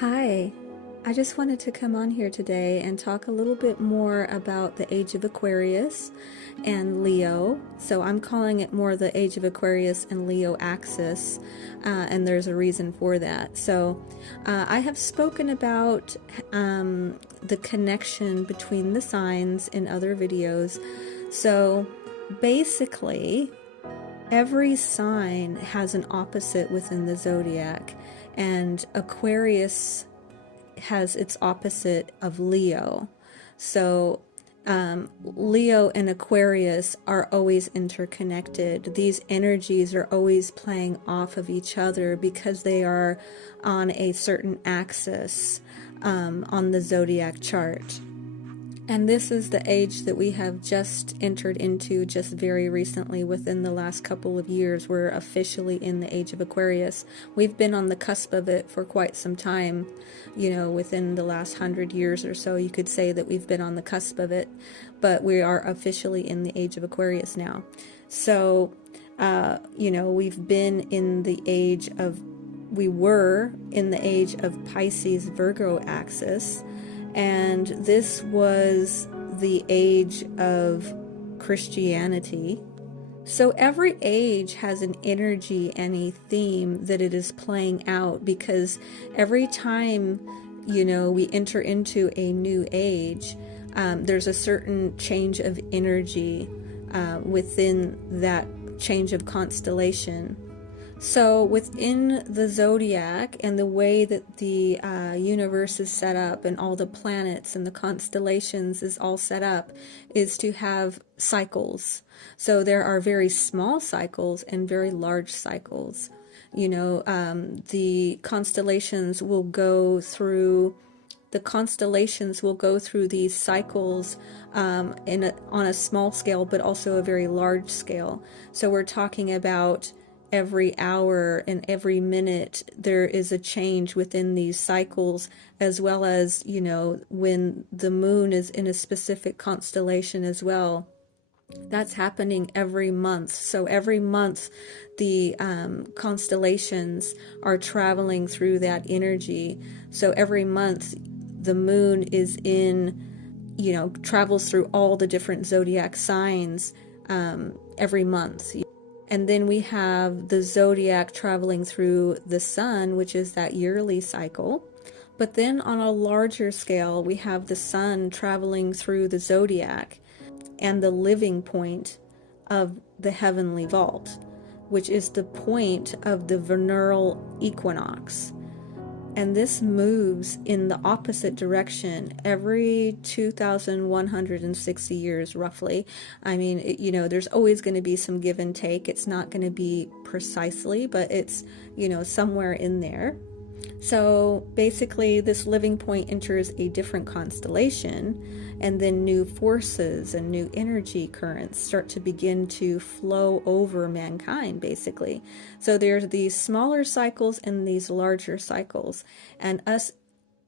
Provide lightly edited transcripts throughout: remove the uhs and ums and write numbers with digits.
Hi, I just wanted to come on here today and talk a little bit more about the age of Aquarius and Leo. So I'm calling it more the age of Aquarius and Leo axis, and there's a reason for that. So I have spoken about the connection between the signs in other videos. So basically, every sign has an opposite within the zodiac, and Aquarius has its opposite of Leo. So Leo and Aquarius are always interconnected. These energies are always playing off of each other because they are on a certain axis on the zodiac chart. And this is the age that we have just entered into just very recently. Within the last couple of years, we're officially in the age of Aquarius. We've been on the cusp of it for quite some time. You know, within the last 100 years or so, you could say that we've been on the cusp of it. But we are officially in the age of Aquarius now. So, we've been in the age of, we were in the age of Pisces Virgo axis. And this was the age of Christianity. So every age has an energy and a theme that it is playing out, because every time, we enter into a new age, there's a certain change of energy within that change of constellation. So within the zodiac and the way that the universe is set up, and all the planets and the constellations is all set up, is to have cycles. So there are very small cycles and very large cycles. The constellations will go through these cycles on a small scale, but also a very large scale. So we're talking about every hour and every minute there is a change within these cycles, as well as, when the moon is in a specific constellation as well. That's happening every month. So every month the constellations are traveling through that energy. So every month the moon is travels through all the different zodiac signs every month. And then we have the zodiac traveling through the sun, which is that yearly cycle. But then on a larger scale, we have the sun traveling through the zodiac and the living point of the heavenly vault, which is the point of the vernal equinox. And this moves in the opposite direction every 2,160 years, roughly. I mean, there's always going to be some give and take. It's not going to be precisely, but it's, somewhere in there. So basically, this living point enters a different constellation, and then new forces and new energy currents start to begin to flow over mankind, basically. So there's these smaller cycles and these larger cycles, and us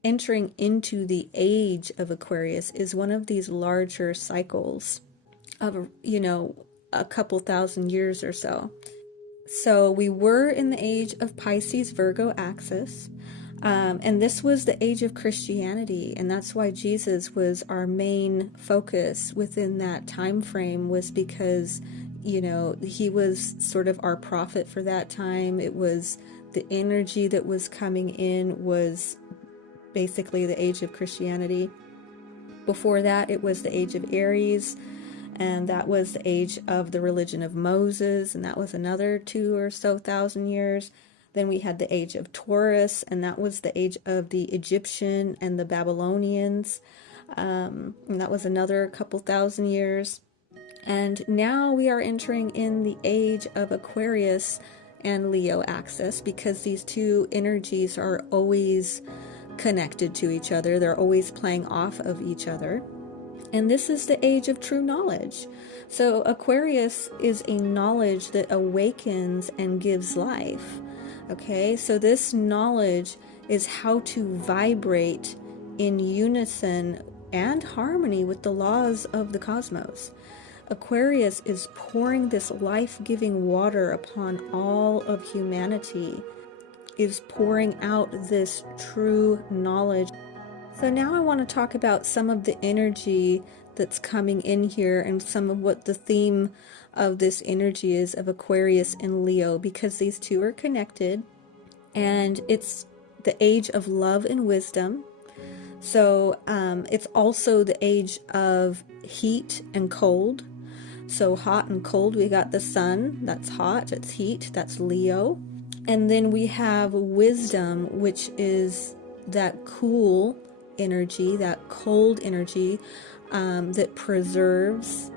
entering into the age of Aquarius is one of these larger cycles of, a couple thousand years or so. So we were in the age of Pisces Virgo axis, and this was the age of Christianity, and that's why Jesus was our main focus within that time frame, was because, he was sort of our prophet for that time. It was the energy that was coming in was basically the age of Christianity. Before that, it was the age of Aries, and that was the age of the religion of Moses, and that was another 2,000 or so years. Then we had the age of Taurus, and that was the age of the Egyptian and the Babylonians, and that was another couple thousand years. And now we are entering in the age of Aquarius and Leo axis, because these two energies are always connected to each other. They're always playing off of each other. And this is the age of true knowledge. So Aquarius is a knowledge that awakens and gives life. Okay, so this knowledge is how to vibrate in unison and harmony with the laws of the cosmos. Aquarius is pouring this life-giving water upon all of humanity. is pouring out this true knowledge. So now I want to talk about some of the energy that's coming in here and some of what the theme of this energy is of Aquarius and Leo, because these two are connected, and it's the age of love and wisdom. So it's also the age of heat and cold. So hot and cold, we got the sun, that's hot, it's heat, that's Leo. And then we have wisdom, which is that cool energy, that cold energy that preserves,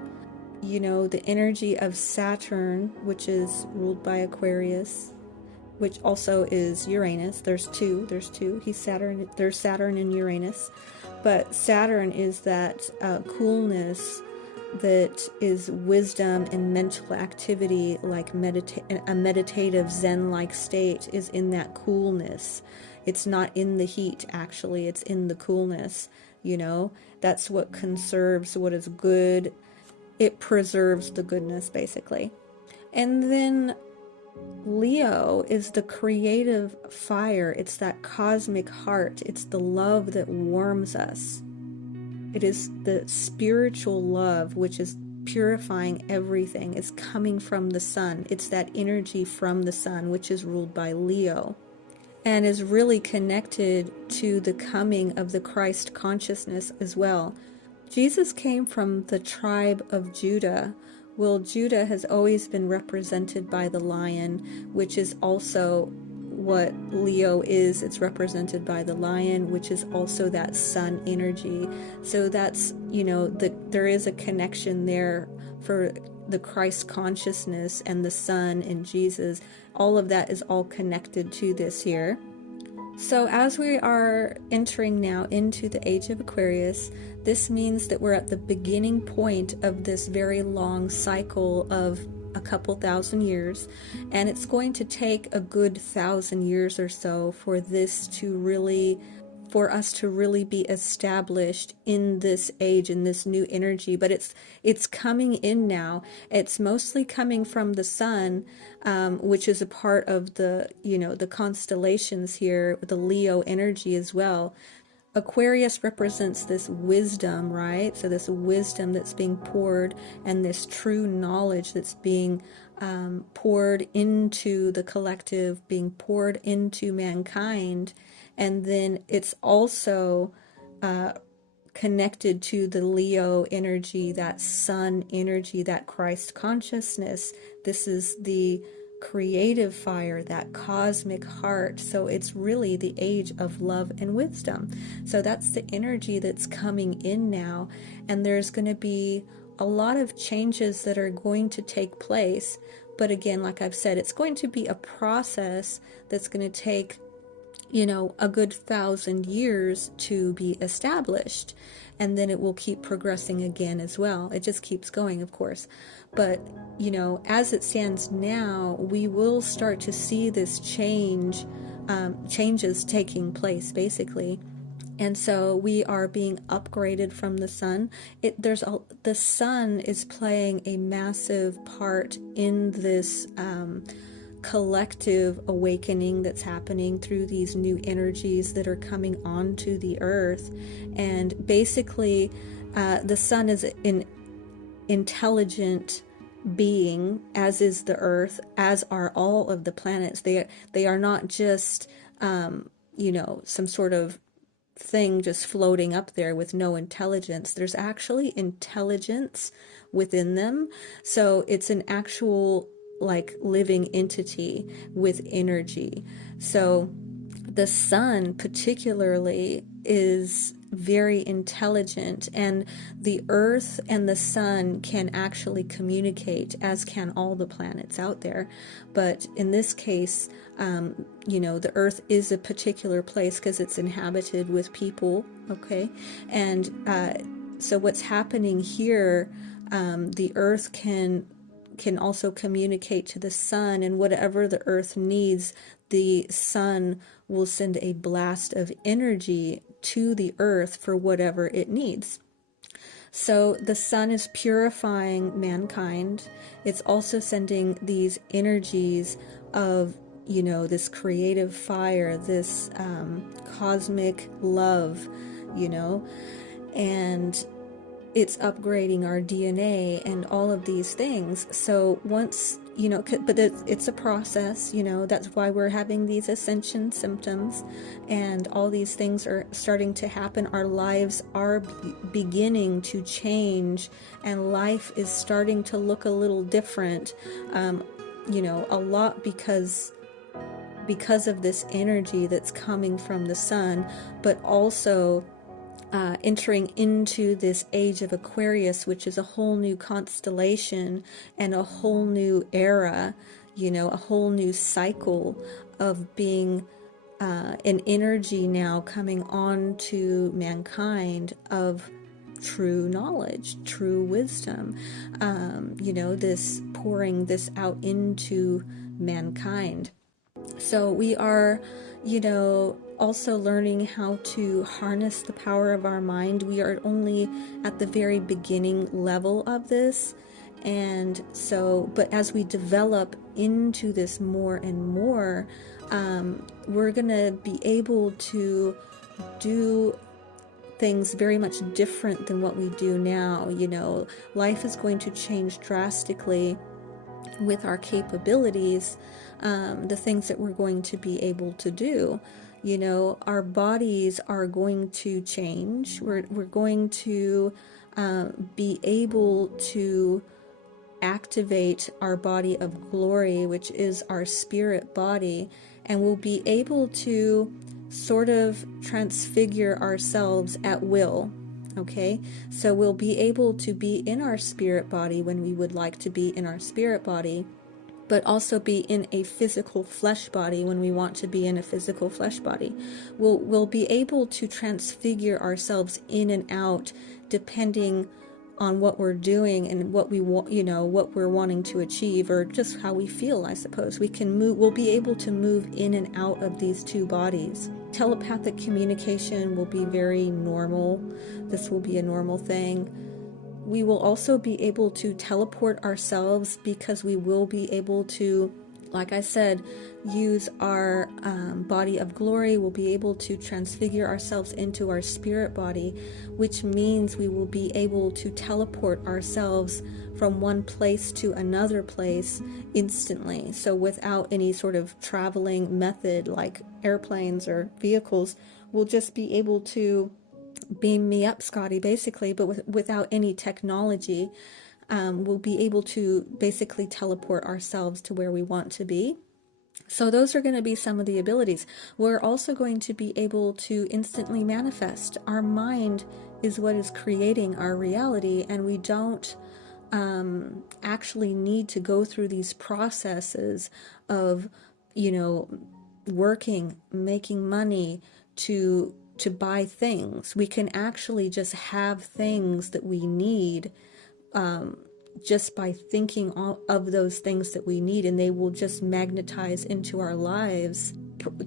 the energy of Saturn, which is ruled by Aquarius, which also is Uranus. There's two. He's Saturn. There's Saturn and Uranus. But Saturn is that coolness that is wisdom and mental activity, like a meditative Zen-like state is in that coolness. It's not in the heat, actually. It's in the coolness, That's what conserves what is good. It preserves the goodness, basically. And then Leo is the creative fire. It's that cosmic heart. It's the love that warms us. It is the spiritual love, which is purifying everything. It's coming from the sun. It's that energy from the sun, which is ruled by Leo, and is really connected to the coming of the Christ consciousness as well. Jesus came from the tribe of Judah. Well, Judah has always been represented by the lion, which is also what Leo is. It's represented by the lion, which is also that sun energy. So that's, there is a connection there for the Christ consciousness and the sun and Jesus. All of that is all connected to this here. So as we are entering now into the age of Aquarius, this means that we're at the beginning point of this very long cycle of a couple thousand years, and it's going to take a good 1,000 years or so for us to really be established in this age, in this new energy. But it's coming in now. It's mostly coming from the sun, which is a part of the constellations here, the Leo energy as well. Aquarius represents this wisdom, right? So this wisdom that's being poured, and this true knowledge that's being poured into the collective, being poured into mankind. And then it's also connected to the Leo energy, that sun energy, that Christ consciousness. This is the creative fire, that cosmic heart. So it's really the age of love and wisdom. So that's the energy that's coming in now. And there's going to be a lot of changes that are going to take place. But again, like I've said, it's going to be a process that's going to take a good 1,000 years to be established, and then it will keep progressing again as well. It just keeps going, of course. But, as it stands now, we will start to see this changes taking place, basically. And so we are being upgraded from the sun. The sun is playing a massive part in this collective awakening that's happening through these new energies that are coming onto the earth. And basically the sun is an intelligent being, as is the earth, as are all of the planets. They are not just some sort of thing just floating up there with no intelligence. There's actually intelligence within them. So it's an actual living entity with energy. So the sun particularly is very intelligent, and the earth and the sun can actually communicate, as can all the planets out there. But in this case, the earth is a particular place because it's inhabited with people, okay? And so what's happening here, the earth can also communicate to the sun, and whatever the earth needs, the sun will send a blast of energy to the earth for whatever it needs. So the sun is purifying mankind. It's also sending these energies of this creative fire, this cosmic love, and it's upgrading our DNA and all of these things. So once, but it's a process, that's why we're having these ascension symptoms and all these things are starting to happen. Our lives are beginning to change and life is starting to look a little different, a lot because of this energy that's coming from the sun, but also entering into this age of Aquarius, which is a whole new constellation and a whole new era, a whole new cycle of being an energy now coming on to mankind of true knowledge, true wisdom, this pouring this out into mankind. So we are, also learning how to harness the power of our mind. We are only at the very beginning level of this. And so, but as we develop into this more and more, we're going to be able to do things very much different than what we do now. Life is going to change drastically with our capabilities, the things that we're going to be able to do. Our bodies are going to change. We're going to be able to activate our body of glory, which is our spirit body, and we'll be able to sort of transfigure ourselves at will. Okay, so we'll be able to be in our spirit body when we would like to be in our spirit body, but also be in a physical flesh body when we want to be in a physical flesh body. We'll be able to transfigure ourselves in and out depending on what we're doing and what we want, what we're wanting to achieve, or just how we feel, I suppose. We'll be able to move in and out of these two bodies. Telepathic communication will be very normal. This will be a normal thing. We will also be able to teleport ourselves because we will be able to, like I said, use our body of glory. We'll be able to transfigure ourselves into our spirit body, which means we will be able to teleport ourselves from one place to another place instantly. So without any sort of traveling method like airplanes or vehicles, we'll just be able to beam me up, Scotty, basically, but without any technology. We'll be able to basically teleport ourselves to where we want to be. So those are going to be some of the abilities. We're also going to be able to instantly manifest. Our mind is what is creating our reality, and we don't actually need to go through these processes of, working, making money to buy things. We can actually just have things that we need just by thinking of those things that we need, and they will just magnetize into our lives.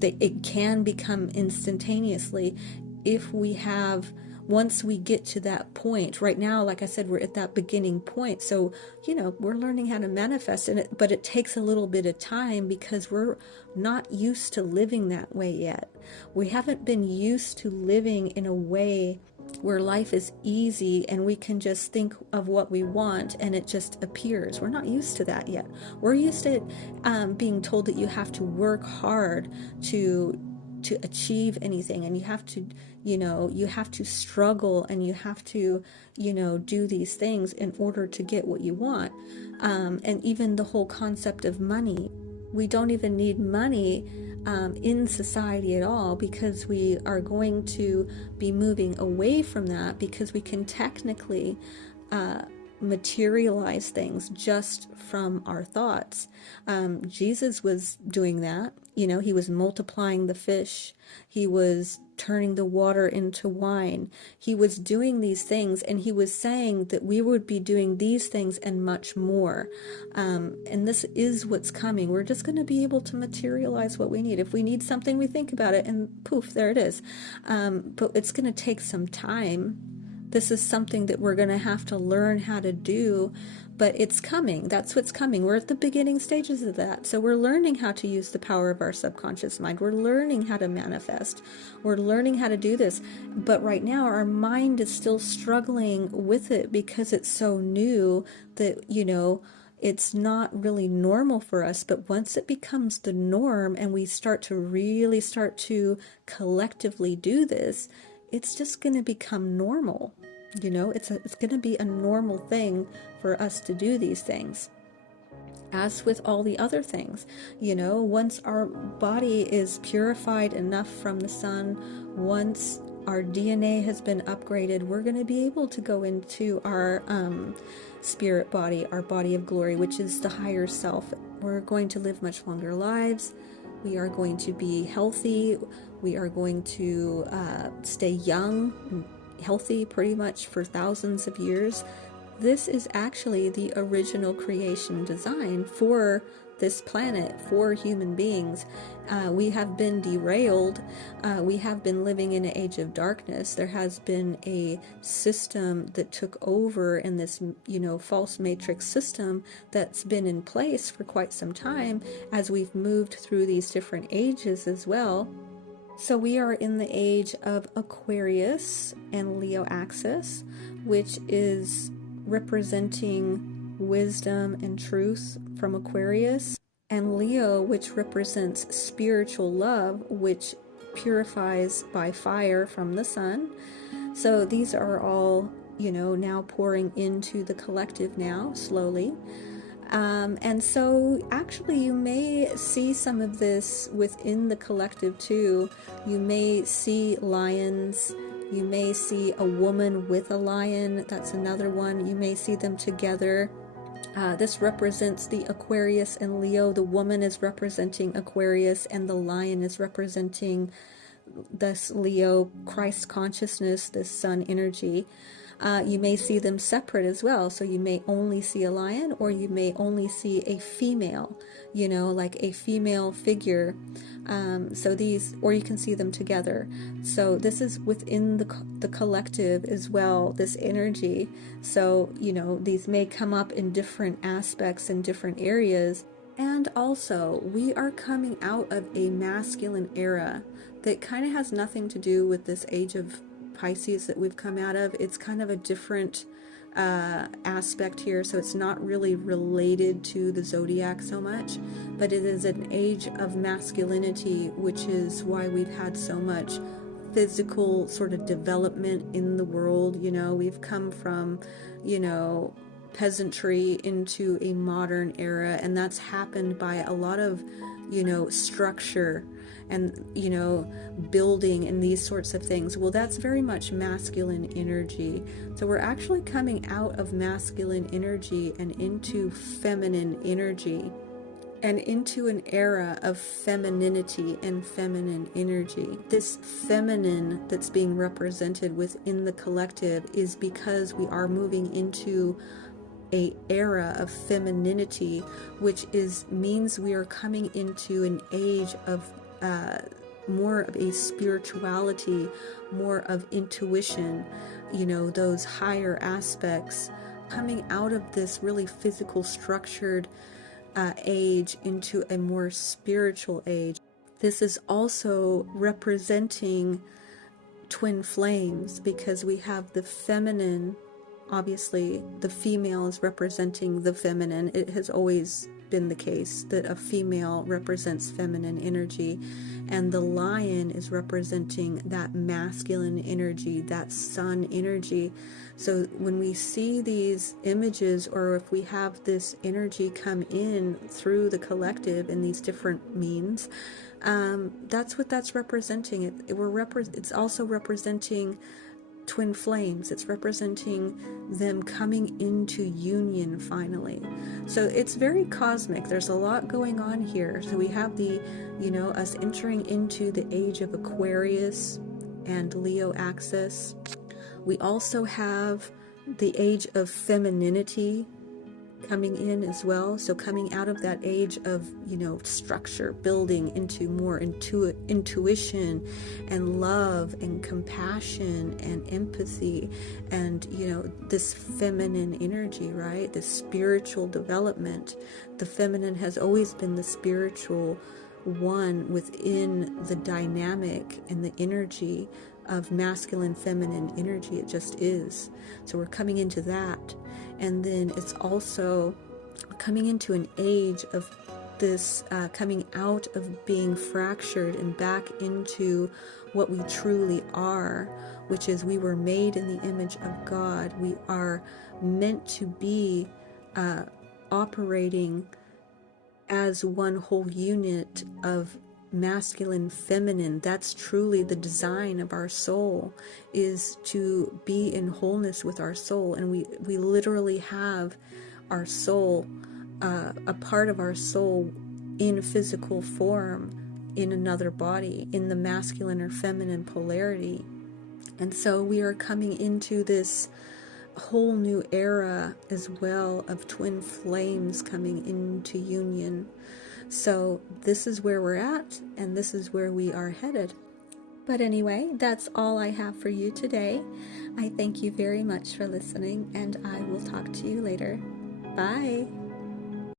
It can become instantaneously if we have, once we get to that point. Right now, like I said, we're at that beginning point. So, we're learning how to manifest in it, but it takes a little bit of time because we're not used to living that way yet. We haven't been used to living in a way where life is easy and we can just think of what we want and it just appears. We're not used to that yet. We're used to being told that you have to work hard to achieve anything, and you have to struggle, and you have to do these things in order to get what you want. And even the whole concept of money, we don't even need money in society at all, because we are going to be moving away from that, because we can technically materialize things just from our thoughts. Jesus was doing that. He was multiplying the fish. He was turning the water into wine. He was doing these things, and he was saying that we would be doing these things and much more. And this is what's coming. We're just going to be able to materialize what we need. If we need something, we think about it, and poof, there it is. But it's going to take some time. This is something that we're going to have to learn how to do, but it's coming. That's what's coming. We're at the beginning stages of that. So we're learning how to use the power of our subconscious mind. We're learning how to manifest. We're learning how to do this. But right now, our mind is still struggling with it because it's so new that, it's not really normal for us. But once it becomes the norm and we start to collectively do this, it's just going to become normal. It's going to be a normal thing for us to do these things. As with all the other things, once our body is purified enough from the sun, once our DNA has been upgraded, we're going to be able to go into our spirit body, our body of glory, which is the higher self. We're going to live much longer lives. We are going to be healthy. We are going to stay young and healthy pretty much for thousands of years. This is actually the original creation design for this planet, for human beings. We have been derailed. We have been living in an age of darkness. There has been a system that took over in this, false matrix system that's been in place for quite some time as we've moved through these different ages as well. So we are in the age of Aquarius and Leo axis, which is representing wisdom and truth from Aquarius, and Leo, which represents spiritual love, which purifies by fire from the sun. So these are all, now pouring into the collective now, slowly. And so actually you may see some of this within the collective too. You may see lions. You may see a woman with a lion. That's another one. You may see them together. This represents the Aquarius and Leo. The woman is representing Aquarius and the lion is representing this Leo Christ consciousness, this sun energy. You may see them separate as well. So you may only see a lion, or you may only see a female, like a female figure. Or you can see them together. So this is within the collective as well, this energy. So, these may come up in different aspects in different areas. And also, we are coming out of a masculine era that kind of has nothing to do with this age of Pisces that we've come out of. It's kind of a different aspect here, so it's not really related to the zodiac so much, but it is an age of masculinity, which is why we've had so much physical sort of development in the world. We've come from, peasantry into a modern era, and that's happened by a lot of, structure and, building and these sorts of things. Well, that's very much masculine energy. So we're actually coming out of masculine energy and into feminine energy, and into an era of femininity and feminine energy. This feminine that's being represented within the collective is because we are moving into a era of femininity, which means we are coming into an age of more of a spirituality, more of intuition, those higher aspects, coming out of this really physical structured age into a more spiritual age. This is also representing twin flames, because we have the feminine. Obviously, the female is representing the feminine. It has always been the case that a female represents feminine energy, and the lion is representing that masculine energy, that sun energy. So when we see these images, or if we have this energy come in through the collective in these different means, that's what that's representing. It's also representing twin flames. It's representing them coming into union finally. So it's very cosmic. There's a lot going on here. So we have us entering into the age of Aquarius and Leo axis. We also have the age of femininity coming in as well. So coming out of that age of, structure, building into more intuition and love and compassion and empathy and, this feminine energy, right? This spiritual development. The feminine has always been the spiritual one within the dynamic and the energy of masculine, feminine energy. It just is. So we're coming into that. And then it's also coming into an age of this coming out of being fractured and back into what we truly are, which is we were made in the image of God. We are meant to be operating as one whole unit of masculine, feminine. That's truly the design of our soul, is to be in wholeness with our soul. And we literally have our soul, a part of our soul in physical form in another body, in the masculine or feminine polarity. And so we are coming into this whole new era as well of twin flames coming into union. So this is where we're at, and this is where we are headed. But anyway, that's all I have for you today. I thank you very much for listening, and I will talk to you later. Bye.